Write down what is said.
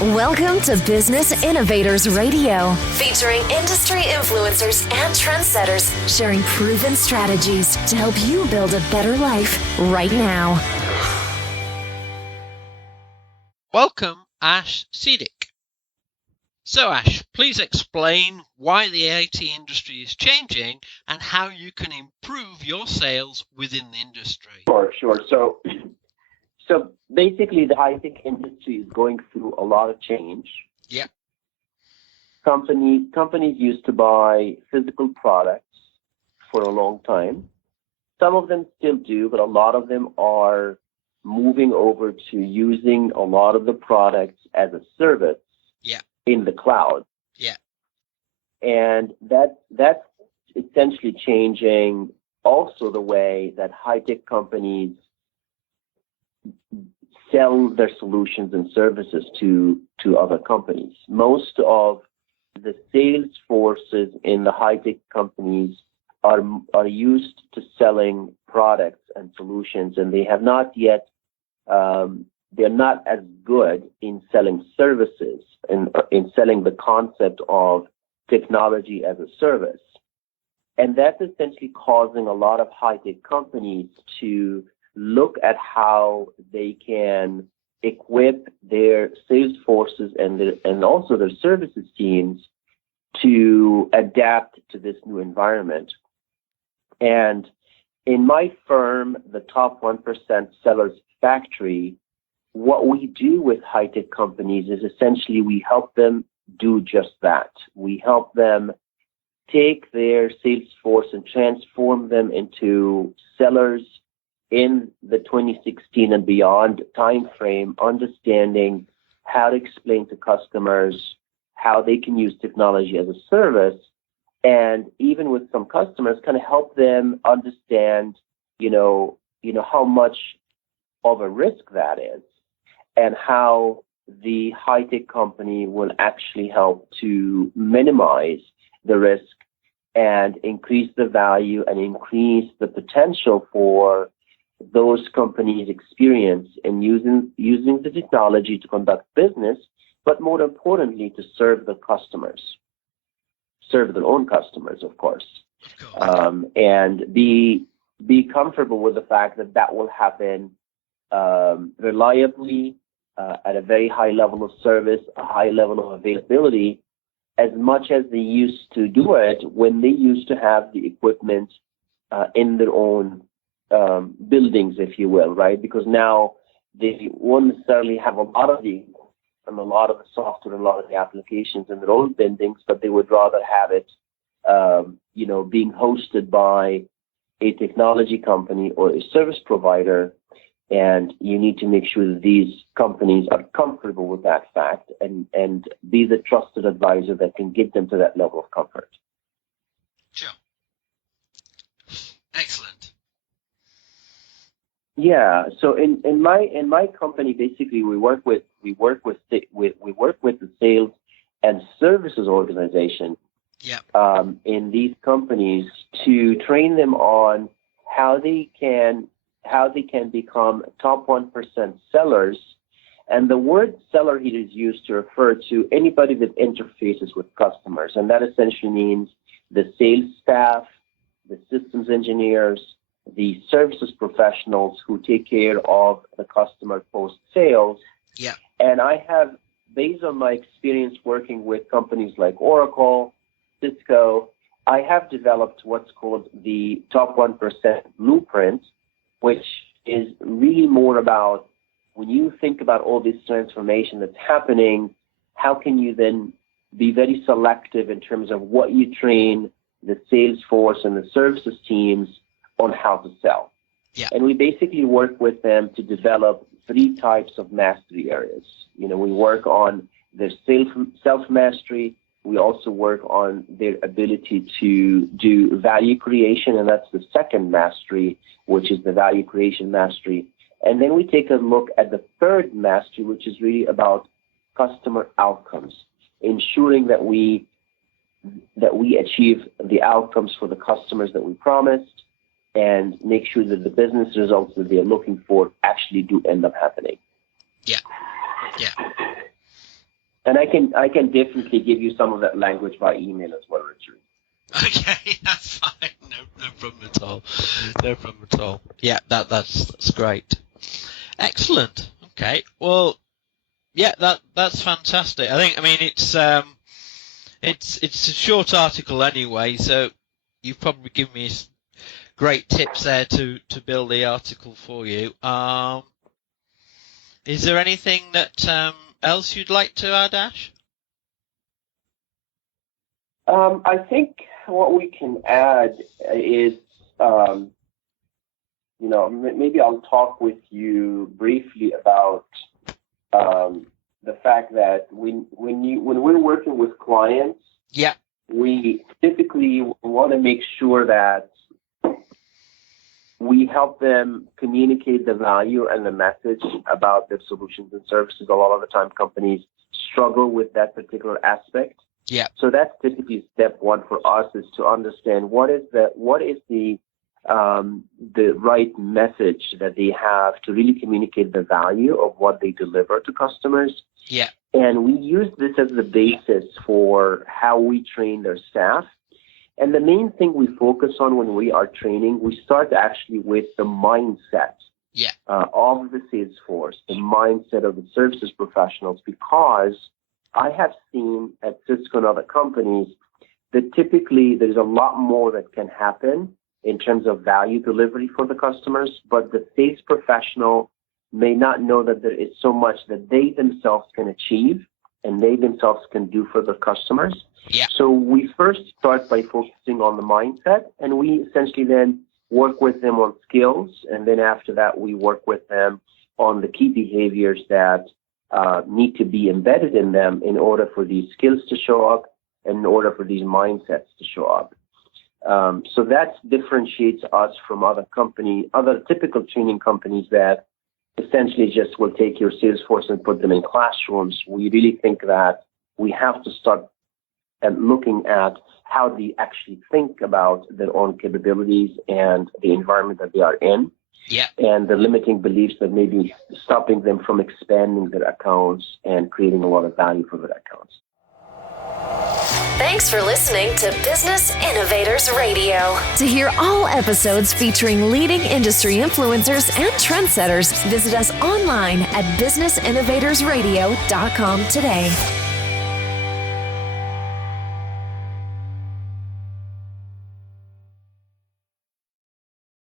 Welcome to Business Innovators Radio, featuring industry influencers and trendsetters sharing proven strategies to help you build a better life right now. Welcome, Ash Seddeek. So Ash, please explain why the IT industry is changing and how you can improve your sales within the industry. Sure. So basically, the high-tech industry is going through a lot of change. Yeah. Companies used to buy physical products for a long time. Some of them still do, but a lot of them are moving over to using a lot of the products as a service in the cloud. Yeah. And that's essentially changing also the way that high-tech companies sell their solutions and services to other companies. Most of the sales forces in the high-tech companies are used to selling products and solutions, and they have not yet, they're not as good in selling services and in selling the concept of technology as a service. And that's essentially causing a lot of high-tech companies to look at how they can equip their sales forces and also their services teams to adapt to this new environment. And in my firm, the Top 1% Sellers Factory, what we do with high-tech companies is essentially we help them do just that. We help them take their sales force and transform them into sellers in the 2016 and beyond time frame, understanding how to explain to customers how they can use technology as a service, and even with some customers, kind of help them understand, how much of a risk that is, and how the high-tech company will actually help to minimize the risk and increase the value and increase the potential for those companies' experience in using the technology to conduct business, but more importantly, to serve the customers, serve their own customers, of course, and be comfortable with the fact that will happen reliably, at a very high level of service, a high level of availability, as much as they used to do it when they used to have the equipment in their own buildings, if you will, right? Because now they won't necessarily have a lot of the and a lot of the software and a lot of the applications in their own buildings, but they would rather have it, being hosted by a technology company or a service provider. And you need to make sure that these companies are comfortable with that fact and be the trusted advisor that can get them to that level of comfort. Sure. Excellent. Yeah. So in my company, basically, we work with the sales and services organization. Yeah. In these companies to train them on how they can become top 1% sellers. And the word seller here is used to refer to anybody that interfaces with customers. And that essentially means the sales staff, the systems engineers, the services professionals who take care of the customer post-sales. Yeah. And I have, based on my experience working with companies like Oracle, Cisco, I have developed what's called the top 1% blueprint, which is really more about when you think about all this transformation that's happening, how can you then be very selective in terms of what you train the sales force and the services teams on how to sell. Yeah. And we basically work with them to develop 3 types of mastery areas. We work on their self-mastery. We also work on their ability to do value creation, and that's the second mastery, which is the value creation mastery. And then we take a look at the third mastery, which is really about customer outcomes, ensuring that we achieve the outcomes for the customers that we promised, and make sure that the business results that they're looking for actually do end up happening. Yeah. And I can definitely give you some of that language by email as well, Richard. Okay, that's fine. No problem at all. No problem at all. Yeah, that's great. Excellent. Okay. Well, yeah, that's fantastic. I mean it's a short article anyway, so you've probably given me great tips there to build the article for you. Is there anything that else you'd like to add, Ash? I think what we can add is, maybe I'll talk with you briefly about the fact that when we're working with clients, yeah, we typically want to make sure that we help them communicate the value and the message about their solutions and services. A lot of the time, companies struggle with that particular aspect. Yeah. So that's typically step one for us, is to understand what is the right message that they have to really communicate the value of what they deliver to customers. Yeah. And we use this as the basis for how we train their staff. And the main thing we focus on when we are training, we start actually with the mindset of the sales force, the mindset of the services professionals, because I have seen at Cisco and other companies that typically there's a lot more that can happen in terms of value delivery for the customers, but the sales professional may not know that there is so much that they themselves can achieve and they themselves can do for the customers. Yeah. So we first start by focusing on the mindset, and we essentially then work with them on skills, and then after that we work with them on the key behaviors that need to be embedded in them in order for these skills to show up and in order for these mindsets to show up. So that differentiates us from other typical training companies that essentially just will take your sales force and put them in classrooms. We really think that we have to start looking at how they actually think about their own capabilities and the environment that they are in. Yeah. And the limiting beliefs that may be stopping them from expanding their accounts and creating a lot of value for their accounts. Thanks for listening to Business Innovators Radio. To hear all episodes featuring leading industry influencers and trendsetters, visit us online at businessinnovatorsradio.com today.